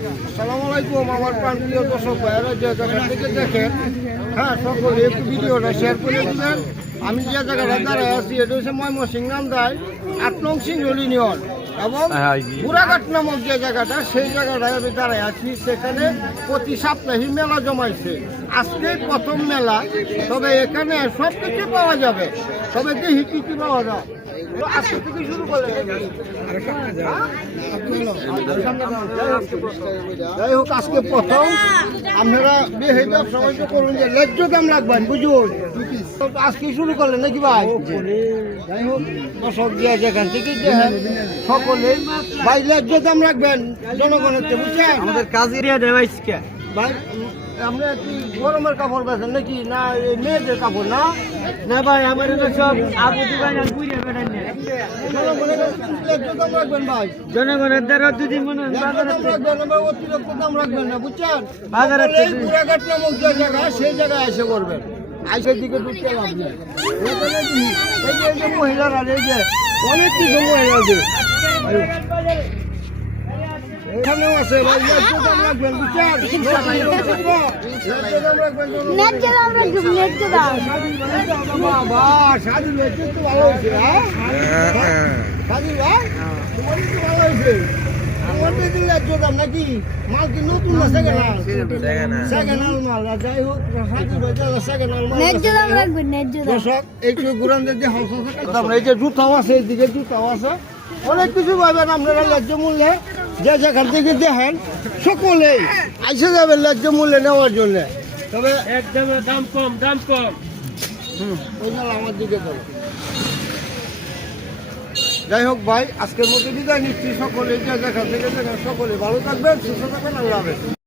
আসসালামু আলাইকুম আমার প্রাণপ্রিয় দর্শক ভাইয়েরা, যে জায়গা থেকে দেখেন, হ্যাঁ সকলে একটু ভিডিওটা শেয়ার করে দেবেন। আমি যে জায়গাটা দাঁড়ায় আছি এটা হচ্ছে ময়মনসিংহ নামদায় ৮ নং সিংহল ইউনিয়ন এবং বুড়াঘাট নামক যে জায়গাটা, সেই জায়গাটায় আমি দাঁড়ায় আছি। সেখানে প্রতি সপ্তাহে মেলা জমাইছে। আজকে প্রথম মেলা, তবে এখানে সব কিছু পাওয়া যাবে। তবে দেখি কি কি পাওয়া যায়। আজকে থেকে শুরু করলেন, যাই হোক আজকে প্রথম আপনারা বেহে ব্যবসা বাণিজ্য করুন, যে ন্যায্য দাম রাখবেন, বুঝুন। আজকে শুরু করলেন নাকি ভাই? যাই হোক দর্শক দিয়ে যেখান থেকে দেখেন সকলে ভাই ন্যায্য দাম রাখবেন জনগণের, বুঝছেন? আমাদের কাজ এরিয়া দেওয়া ভাই আপনি কি গরমের কাপড় বেছেন নাকি না মেয়েদের কাপড়? না না ভাই আমার সব জনগণের দ্বারা দুদিন মনে অতিরিক্ত দাম রাখবেন না, বুঝছেন? বুড়াঘাট নামক যে জায়গা, সেই জায়গায় এসে করবেন। আইসের দিকে ঢুকতে লাভ নেই। এই যে মহিলারা, এই যে অনেক কিছু মহিলা আছে এখানেও আছে ভাই, ন্যায্য দাম রাখবেন, বুঝছেন? স্বাধীন হয়েছে তো ভালো হয়েছে, স্বাধীন ভাই তোমার ভালো হয়েছে। ন্যায্য দাম নাকি? মাল কি নতুন না সেকেন্ড হ্যান্ড মাল? যাই হোক সেকেন্ড হ্যান্ড মাল। দর্শক এইটু গুরানদের যে হাউস আছে, এই যে জুতাও আছে, এইদিকে জুতাও আছে, অনেক কিছু পাবেন আপনারা ন্যায্য মূল্যে। যে যেখান থেকে দেখেন সকলেই আইসে যাবেন ন্যায্য মূল্যে নেওয়ার জন্য। তবে একদম দাম কম ওই জন্য আমার দিকে চলো। যাই হোক ভাই আজকের মতো বিদায় নিচ্ছি। সকলে যে যেখান থেকে দেখেন সকলে ভালো থাকবেন, সুস্থ থাকবেন, আল্লাহ হাফেজ।